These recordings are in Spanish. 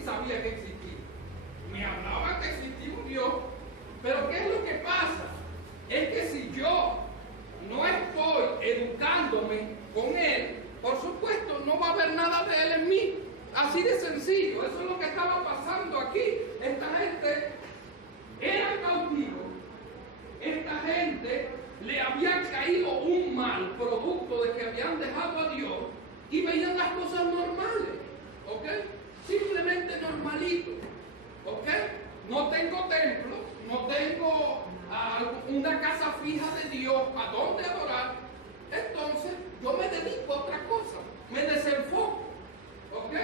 sí sabía que existía. Me hablaba que existía un Dios. Pero ¿qué es lo que pasa? Es que si yo no estoy educándome con Él, por supuesto no va a haber nada de Él en mí. Así de sencillo. Eso es lo que estaba pasando aquí. Esta gente era cautiva. Esta gente le había caído un mal producto de que habían dejado a Dios y veían las cosas normales. ¿Ok? Simplemente normalito. ¿Ok? No tengo templo, no tengo una casa fija de Dios a donde adorar. Entonces yo me dedico a otra cosa, me desenfoco, ¿ok?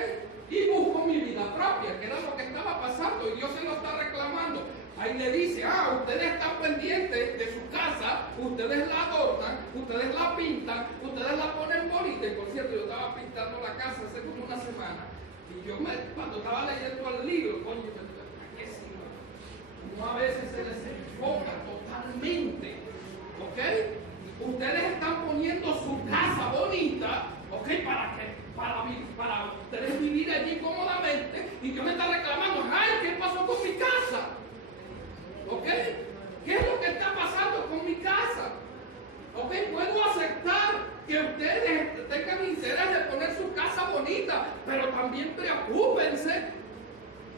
Y busco mi vida propia, que era lo que estaba pasando, y Dios se lo está reclamando. Ahí le dice, ustedes están pendientes de su casa, ustedes la adornan, ustedes la pintan, ustedes la ponen bonita. Y por cierto, yo estaba pintando la casa hace como una semana, y cuando estaba leyendo el libro, coño, ¿qué si no? A veces se desenfoca totalmente, ¿ok? Ustedes están poniendo su casa bonita, ¿ok? Para ustedes vivir allí cómodamente, y Dios me está reclamando, ay, ¿qué pasó con mi casa? ¿Ok? ¿Qué es lo que está pasando con mi casa? ¿Ok? Puedo aceptar que ustedes tengan interés de poner su casa bonita, pero también preocúpense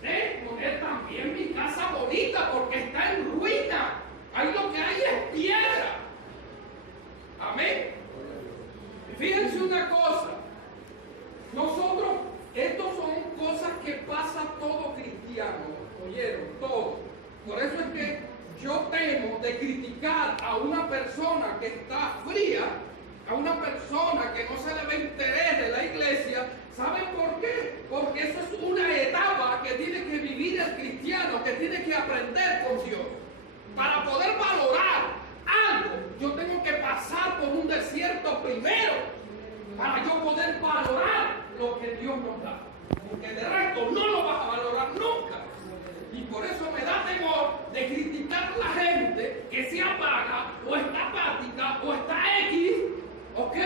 de poner también mi casa bonita, porque está en ruina. Ahí lo que hay es piedra. Amén. Fíjense una cosa. Nosotros, estos son cosas que pasa todo cristiano. ¿Oyeron? Todo. Por eso es que yo temo de criticar a una persona que está fría, a una persona que no se le ve interés de la iglesia. ¿Saben por qué? Porque eso es una etapa que tiene que vivir el cristiano, que tiene que aprender con Dios. Para poder valorar algo, yo tengo que pasar por un desierto primero, para yo poder valorar lo que Dios nos da. Porque de resto no lo vas a valorar nunca. Y por eso me da temor de criticar a la gente que se apaga, o está apática, o está X, ¿ok?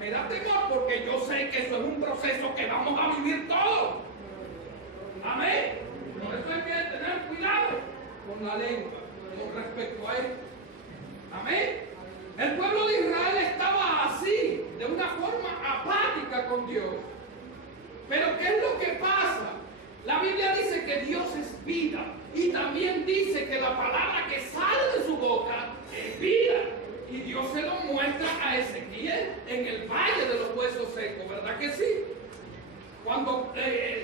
Me da temor porque yo sé que eso es un proceso que vamos a vivir todos. Amén. Por eso hay que tener cuidado con la lengua, con respecto a esto. Amén. El pueblo de Israel estaba así, de una forma apática con Dios. Pero ¿qué es lo que pasa? La Biblia dice que Dios es vida, y también dice que la palabra que sale de su boca es vida. Y Dios se lo muestra a Ezequiel en el valle de los huesos secos, ¿verdad que sí? Cuando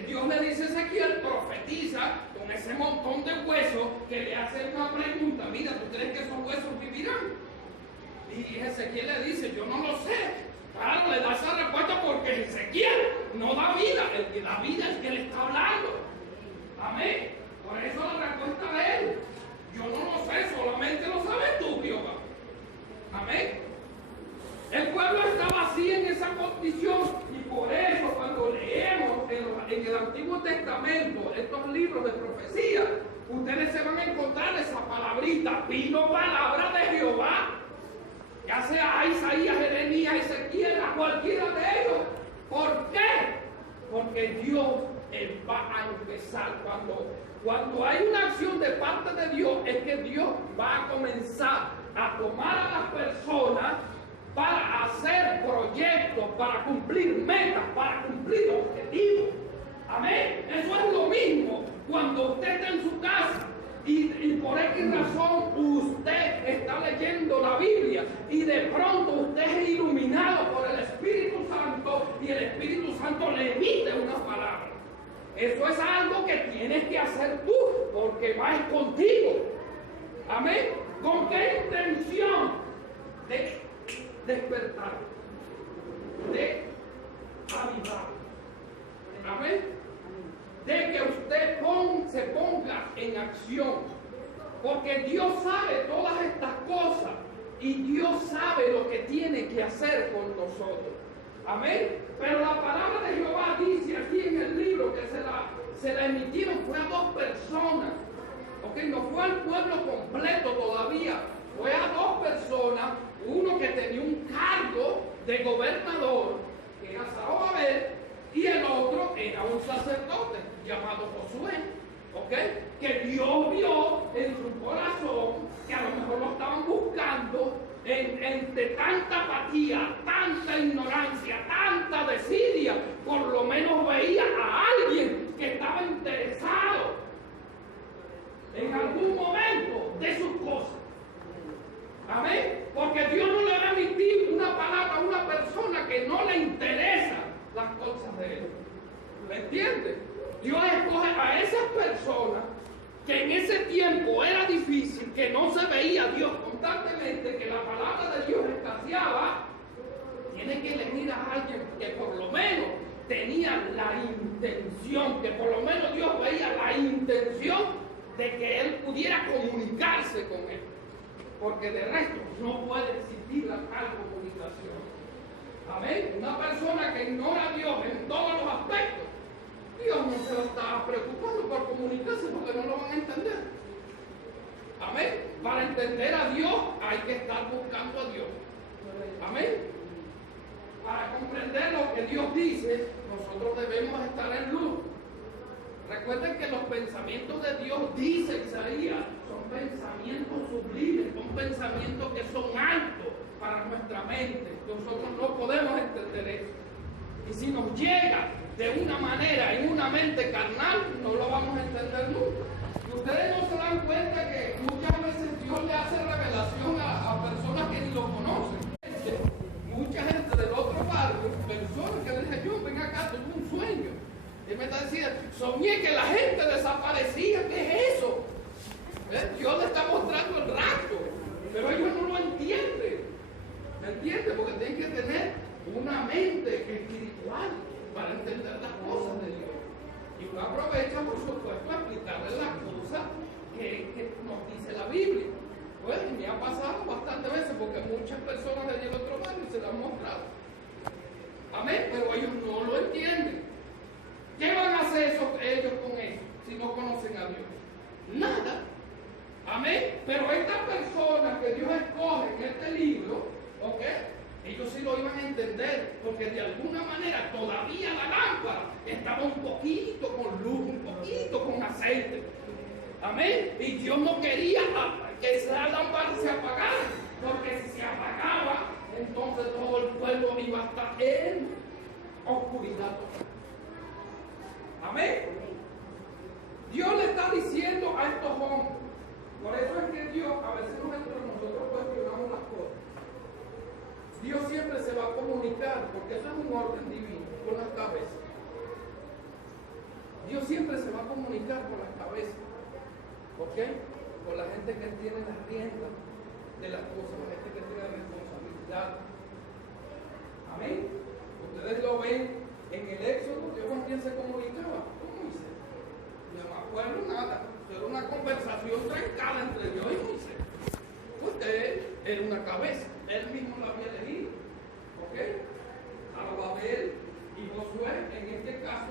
Dios le dice a Ezequiel, profetiza con ese montón de huesos, que le hace una pregunta, mira, ¿tú crees que esos huesos vivirán? Y Ezequiel le dice, yo no lo sé. Claro, le da esa respuesta porque Ezequiel no da vida, el que da vida es el que le está hablando. Amén. Por eso la respuesta de él, yo no lo sé, solamente lo sabes tú, Jehová. Amén. El pueblo estaba así en esa condición, y por eso cuando leemos en el Antiguo Testamento estos libros de profecía, ustedes se van a encontrar esa palabrita, vino palabra de Jehová. Ya sea a Isaías, Jeremías, Ezequiel, a cualquiera de ellos. ¿Por qué? Porque Dios va a empezar. Cuando hay una acción de parte de Dios, es que Dios va a comenzar a tomar a las personas para hacer proyectos, para cumplir metas, para cumplir objetivos. Amén. Eso es lo mismo cuando usted está en su casa. Y por X razón usted está leyendo la Biblia y de pronto usted es iluminado por el Espíritu Santo y el Espíritu Santo le emite una palabra. Eso es algo que tienes que hacer tú porque va contigo. Amén. ¿Con qué intención? De despertar, de avivar. Amén. De que usted se ponga en acción, porque Dios sabe todas estas cosas y Dios sabe lo que tiene que hacer con nosotros. Amén. Pero la palabra de Jehová dice aquí en el libro que se la emitieron fue a 2 personas. ¿Ok? No fue al pueblo completo todavía, fue a 2 personas, uno que tenía un cargo de gobernador, que era Zorobabel, y el otro era un sacerdote. llamado Josué, ¿ok? Que Dios vio en su corazón que a lo mejor lo estaban buscando entre tanta apatía, tanta ignorancia, tanta desidia. Por lo menos veía a alguien que estaba interesado en algún momento de sus cosas. Amén. Porque Dios no le va a emitir una palabra a una persona que no le interesa las cosas de Él. ¿Me entiende? Dios escoge a esas personas que en ese tiempo era difícil, que no se veía a Dios constantemente, que la palabra de Dios escaseaba. Tiene que elegir a alguien que por lo menos tenía la intención, que por lo menos Dios veía la intención de que Él pudiera comunicarse con Él. Porque de resto no puede existir la tal comunicación. Amén. Una persona que ignora a Dios en todos los aspectos, Dios no se lo está preocupando por comunicarse porque no lo van a entender. Amén. Para entender a Dios hay que estar buscando a Dios. Amén. Para comprender lo que Dios dice, nosotros debemos estar en luz. Recuerden que los pensamientos de Dios, dice Isaías, son pensamientos sublimes, son pensamientos que son altos para nuestra mente. Nosotros no podemos entender eso. Y si nos llega de una manera en una mente carnal, no lo vamos a entender nunca. Y ustedes no se dan cuenta que muchas veces Dios le hace revelación a personas que ni lo conocen. Mucha gente del otro barrio, personas que le dicen, yo ven acá, tuve un sueño. Y me está diciendo, soñé que la gente desaparecía, ¿qué es eso? Dios le está mostrando el rastro, pero ellos no lo entienden. ¿Me entiendes? Porque tienen que tener una mente espiritual para entender las cosas de Dios. Y uno aprovecha, por supuesto, a explicarles las cosas que nos dice la Biblia. Pues me ha pasado bastantes veces porque muchas personas de allí del otro barrio se lo han mostrado. Amén, pero ellos no lo entienden. ¿Qué van a hacer ellos con eso si no conocen a Dios? Nada. Amén. Pero estas personas que Dios escoge en este libro, ¿ok? Ellos sí lo iban a entender, porque de alguna manera todavía la lámpara estaba un poquito con luz, un poquito con aceite. Amén. Y Dios no quería que esa lámpara se apagara, porque si se apagaba, entonces todo el pueblo iba a estar en oscuridad. Amén. Dios le está diciendo a estos hombres. Por eso es que Dios, a veces nosotros cuestionamos las cosas. Dios siempre se va a comunicar, porque eso es un orden divino, con las cabezas. Dios siempre se va a comunicar con las cabezas. ¿Ok? Con la gente que tiene las riendas de las cosas, la gente que tiene responsabilidad. Amén. Ustedes lo ven en el Éxodo, Dios con quién se comunicaba. Con Moisés. No me acuerdo nada. Era una conversación trancada entre Dios y Moisés. Usted era una cabeza. Él mismo la había elegido. ¿Ok? Zorobabel y Josué, en este caso,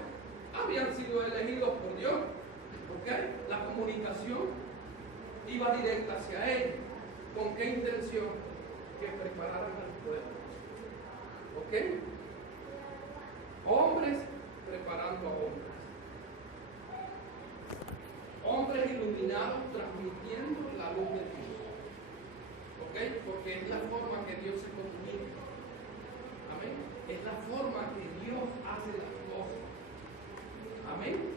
habían sido elegidos por Dios. ¿Ok? La comunicación iba directa hacia ellos. ¿Con qué intención? Que prepararan al pueblo. ¿Ok? Hombres preparando a hombres. Hombres iluminados transmitiendo la luz de Dios. ¿Ok? Porque es la forma que Dios se comunica. Amén. Es la forma que Dios hace las cosas. Amén.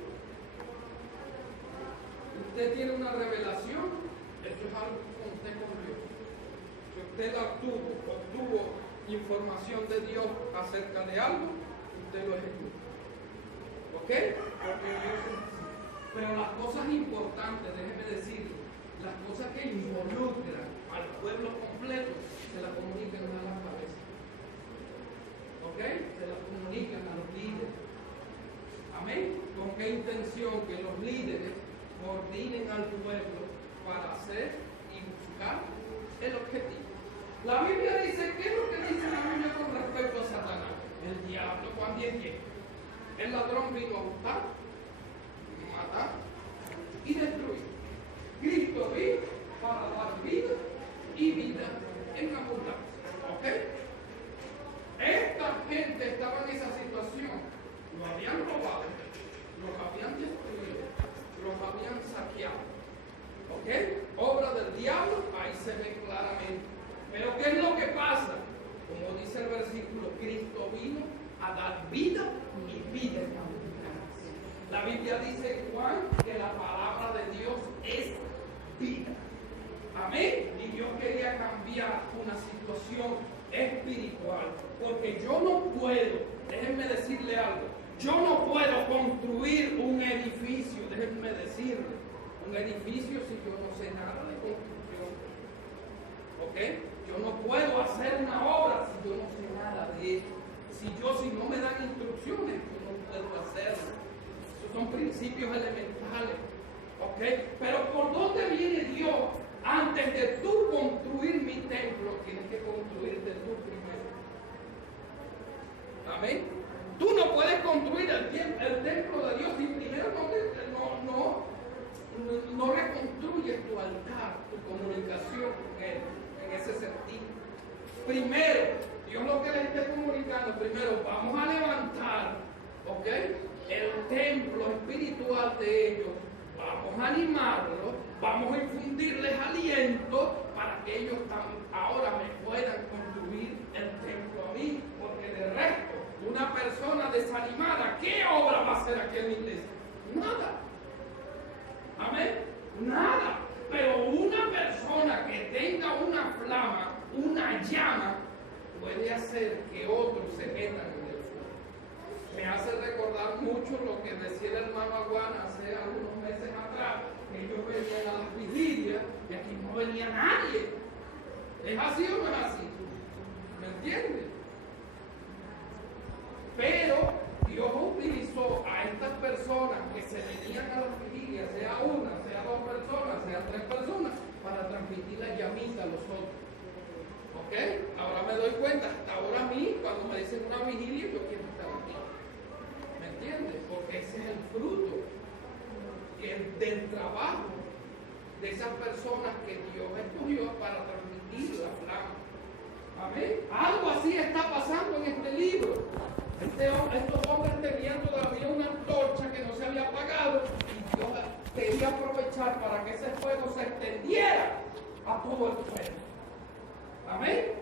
Usted tiene una revelación, eso es algo que usted con Dios. Si usted obtuvo información de Dios acerca de algo, usted lo ejecuta. ¿Ok? Porque Dios es así. Pero las cosas importantes, déjeme decir, las cosas que involucran al pueblo completo, se las comunican a las cabezas. ¿Ok? Se las comunican a los líderes. Amén. ¿Con qué intención? Que los líderes coordinen al pueblo para hacer y buscar el objetivo. La Biblia dice, ¿qué es lo que dice la Biblia con respecto a Satanás? El diablo, Juan 10:10. El ladrón vino a buscar, matar y destruir. Cristo vino para dar vida y vida en abundancia. ¿Ok? a dar vida y vida en abundancia. La Biblia dice, Juan, que la palabra de Dios es vida. Amén. Y Dios quería cambiar una situación espiritual. Porque yo no puedo, déjenme decirle algo, yo no puedo construir un edificio, déjenme decirle, un edificio si yo no sé nada de construcción. ¿Ok? Yo no puedo hacer una obra si yo no sé nada de eso. Si no me dan instrucciones, yo no puedo hacerlo. Esos son principios elementales. ¿Ok? Pero ¿por dónde viene Dios? Antes de tú construir mi templo, tienes que construirte tú primero. Amén. Tú no puedes construir el templo de Dios si primero no reconstruyes tu altar, tu comunicación con Él, en ese sentido. Primero, Dios lo que les esté comunicando, primero vamos a levantar, ¿ok?, el templo espiritual de ellos, vamos a animarlos, vamos a infundirles aliento para que ellos ahora me puedan construir el templo a mí, porque de resto, una persona desanimada, ¿qué obra va a hacer aquí en la iglesia? Nada. Amén. Nada. Pero una persona que tenga una flama, una llama, puede hacer que otros se metan en el fuego. Me hace recordar mucho lo que decía el hermano Aguana hace algunos meses atrás, que ellos venían a las vigilias y aquí no venía nadie. ¿Es así o no es así? ¿Me entiendes? Pero Dios utilizó a estas personas que se venían a las vigilias, sea una, sea dos personas, sea tres personas, para transmitir la llamita a los otros. ¿Ok? Ahora me doy cuenta, hasta ahora a mí, cuando me dicen una vigilia, yo quiero estar aquí. ¿Me entiendes? Porque ese es el fruto del trabajo de esas personas que Dios escogió para transmitir la flama. Amén. Algo así está pasando en este libro. Estos hombres tenían todavía una antorcha que no se había apagado y Dios quería aprovechar para que ese fuego se extendiera a todo el pueblo. Amén.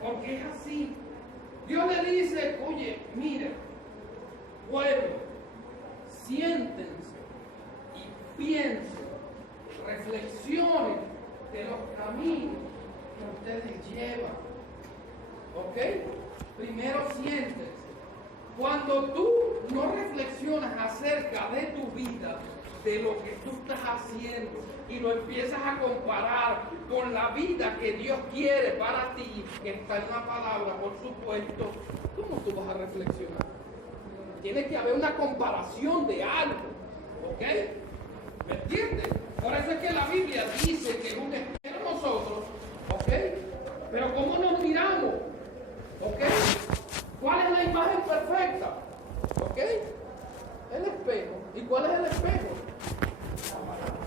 Porque es así. Dios le dice, oye, mire, pueblo, siéntense y piensen, reflexionen de los caminos que ustedes llevan. ¿Ok? Primero siéntense. Cuando tú no reflexionas acerca de tu vida, de lo que tú estás haciendo, y lo empiezas a comparar con la vida que Dios quiere para ti, que está en la palabra, por supuesto, ¿cómo tú vas a reflexionar? Tiene que haber una comparación de algo, ¿ok? ¿Me entiendes? Por eso es que la Biblia dice que es un espejo nosotros, ¿ok? Pero ¿cómo nos miramos? ¿Ok? ¿Cuál es la imagen perfecta? ¿Ok? El espejo. ¿Y cuál es el espejo? La palabra.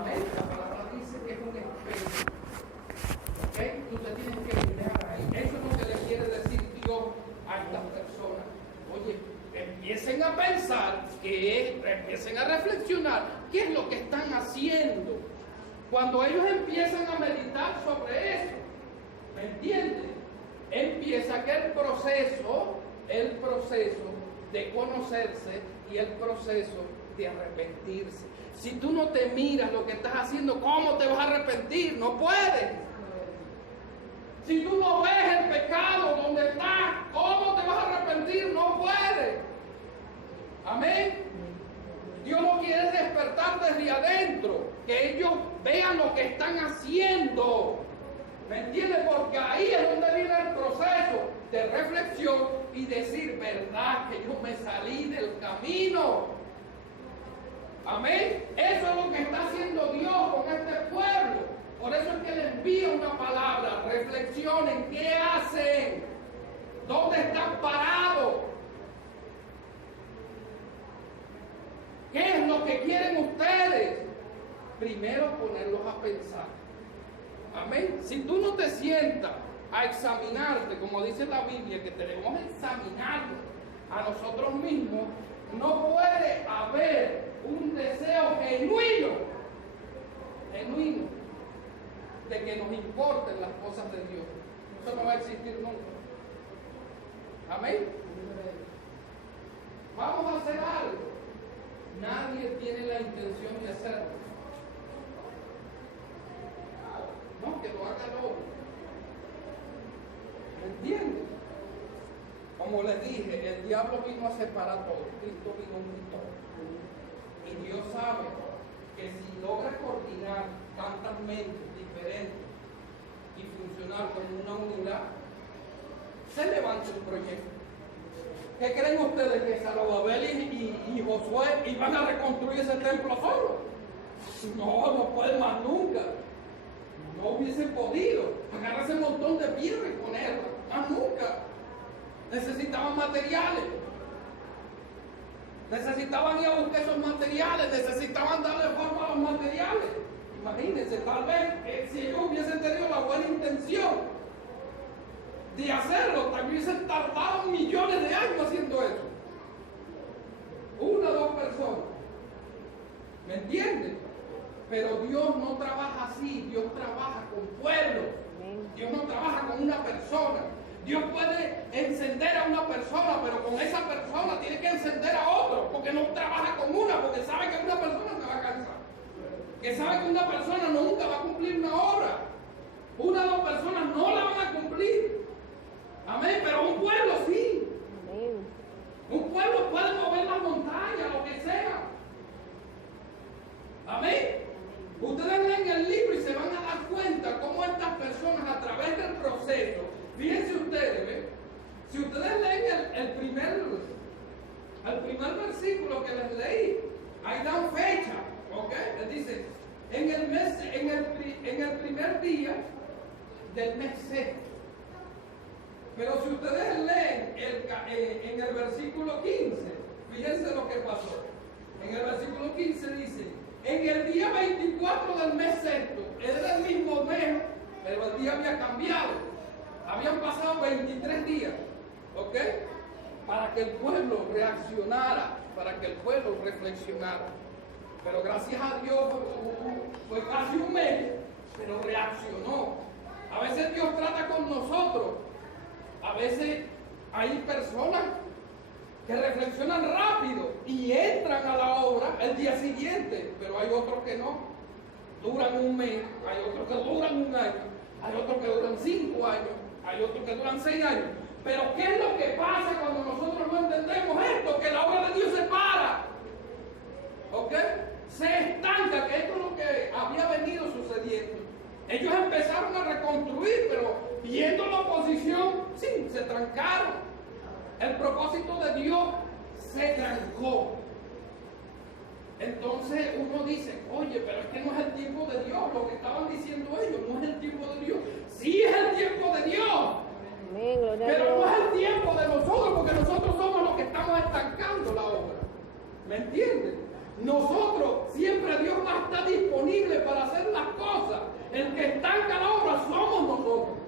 Amén. La palabra dice que es un espejo. ¿Ok? Tú te tienes que mirar ahí. Eso es lo que le quiere decir Dios a estas personas. Oye, empiecen a pensar, empiecen a reflexionar qué es lo que están haciendo. Cuando ellos empiezan a meditar sobre eso, ¿me entienden? Empieza que el proceso de conocerse y el proceso de arrepentirse. Si tú no te miras lo que estás haciendo, ¿cómo te vas a arrepentir? No puedes. Si tú no ves el pecado donde está, ¿cómo te vas a arrepentir? No puedes. Amén. Dios lo quiere despertar desde adentro, que ellos vean lo que están haciendo. ¿Me entiendes? Porque ahí es donde viene el proceso de reflexión y decir, verdad que yo me salí del camino. Amén. Eso es lo que está haciendo Dios con este pueblo. Por eso es que le envía una palabra. Reflexionen, ¿qué hacen? ¿Dónde están parados? ¿Qué es lo que quieren ustedes? Primero ponerlos a pensar. Amén. Si tú no te sientas a examinarte, como dice la Biblia, que tenemos que examinarnos a nosotros mismos, no puede haber un deseo genuino de que nos importen las cosas de Dios. Eso no va a existir nunca. Amén. Vamos a hacer algo. Nadie tiene la intención de hacerlo. No, que lo haga el hombre. ¿Me entiendes? Como les dije, el diablo vino a separar todo. Cristo vino a unir todo. Y Dios sabe que si logra coordinar tantas mentes diferentes y funcionar como una unidad, se levanta un proyecto. ¿Qué creen ustedes? ¿Que Zorobabel y Josué iban a reconstruir ese templo solo? No, no pueden más nunca. No hubiesen podido agarrar ese montón de piedra y ponerla. Más nunca. Necesitaban materiales. Necesitaban ir a buscar esos materiales. Necesitaban darle forma a los materiales. Imagínense, tal vez si ellos hubiesen tenido la buena intención de hacerlo, también hubiesen tardado millones de años haciendo eso. Una o dos personas. ¿Me entienden? Pero Dios no trabaja así. Dios trabaja con pueblos. Dios no trabaja con una persona. Dios puede encender a una persona, pero con esa persona tiene que encender a otro, porque no trabaja con una, porque sabe que una persona se va a cansar, que sabe que una persona nunca va a cumplir una obra. Una o dos personas no la van a cumplir. Amén, pero un pueblo sí. Amén. Un pueblo puede mover las montañas, lo que sea. Amén. Ustedes leen el libro y se van a dar cuenta cómo estas personas a través del proceso, fíjense ustedes, ¿ven? Si ustedes leen el primer versículo que les leí, ahí dan fecha, ¿ok? Les dice, en el primer día del mes sexto. Pero si ustedes leen en el versículo 15, fíjense lo que pasó. En el versículo 15 dice, en el día 24 del mes sexto, era el mismo mes, pero el día había cambiado. Habían pasado 23 días, ¿ok? Para que el pueblo reaccionara, para que el pueblo reflexionara. Pero gracias a Dios fue casi un mes, pero reaccionó. A veces Dios trata con nosotros. A veces hay personas que reflexionan rápido y entran a la obra el día siguiente, pero hay otros que no. Duran un mes, hay otros que duran un año, hay otros que duran 5 años, hay otros que duran 6 años. Pero ¿qué es lo que pasa cuando nosotros no entendemos esto? Que la obra de Dios se para. ¿Ok? Se estanca, que esto es lo que había venido sucediendo. Ellos empezaron a reconstruir, pero viendo la oposición, sí, se trancaron. El propósito de Dios se trancó. Entonces uno dice, oye, pero es que no es el tiempo de Dios. Lo que estaban diciendo ellos, no es el tiempo de Dios. Sí es el tiempo de Dios. Pero no es el tiempo de nosotros, porque nosotros somos los que estamos estancando la obra. ¿Me entienden? Nosotros, siempre Dios va a estar disponible para hacer las cosas. El que estanca la obra somos nosotros.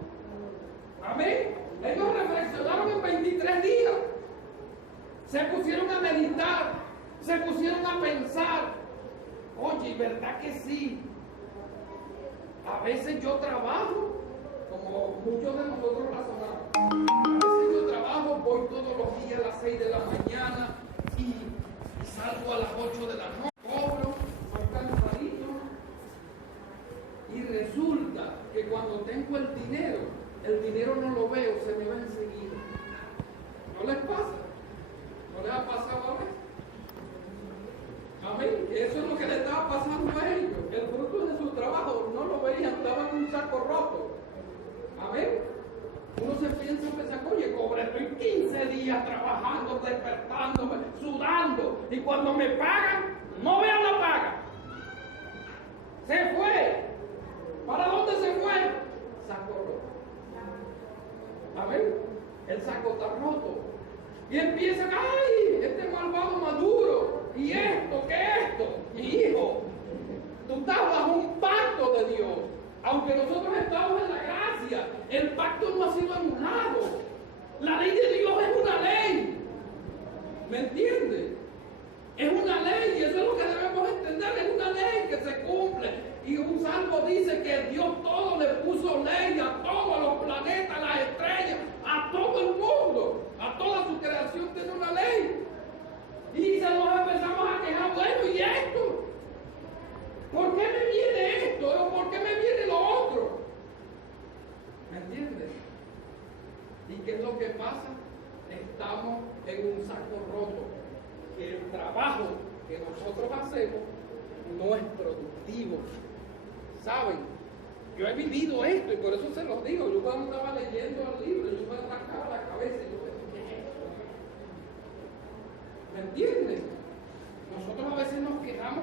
Amén. Ellos reflexionaron en 23 días. Se pusieron a meditar. Se pusieron a pensar. Oye, ¿verdad que sí? A veces yo trabajo, como muchos de nosotros razonamos. A veces yo trabajo, voy todos los días a las 6 de la mañana y salgo a las 8 de la noche. Cobro, soy cansadito. Y resulta que cuando tengo el dinero no lo veo, se me va enseguida. ¿No les pasa? ¿No les ha pasado a veces? Amén. Eso es lo que le estaba pasando a ellos. El fruto de su trabajo no lo veían, estaba en un saco roto. Amén. Uno se piensa, oye, cobre, estoy 15 días trabajando, despertándome, sudando, y cuando me pagan, no veo la paga. Se fue. ¿Para dónde se fue? Saco roto. Amén. El saco está roto. Y empiezan, ¡ay! Este malvado Maduro. ¿Y esto? ¿Qué es esto? Mi hijo, tú estás bajo un pacto de Dios. Aunque nosotros estamos en la gracia, el pacto no ha sido anulado. La ley de Dios es una ley. ¿Me entiendes? Es una ley, y eso es lo que debemos entender. Es una ley que se cumple. Y un salmo dice que Dios todo le puso ley a todos los planetas, las estrellas, a todo el mundo, a saco roto, que el trabajo que nosotros hacemos no es productivo. ¿Saben? Yo he vivido esto y por eso se los digo. Yo cuando estaba leyendo el libro, yo me rascaba la cabeza y yo decía, ¿qué es esto? ¿Me entienden? Nosotros a veces nos quejamos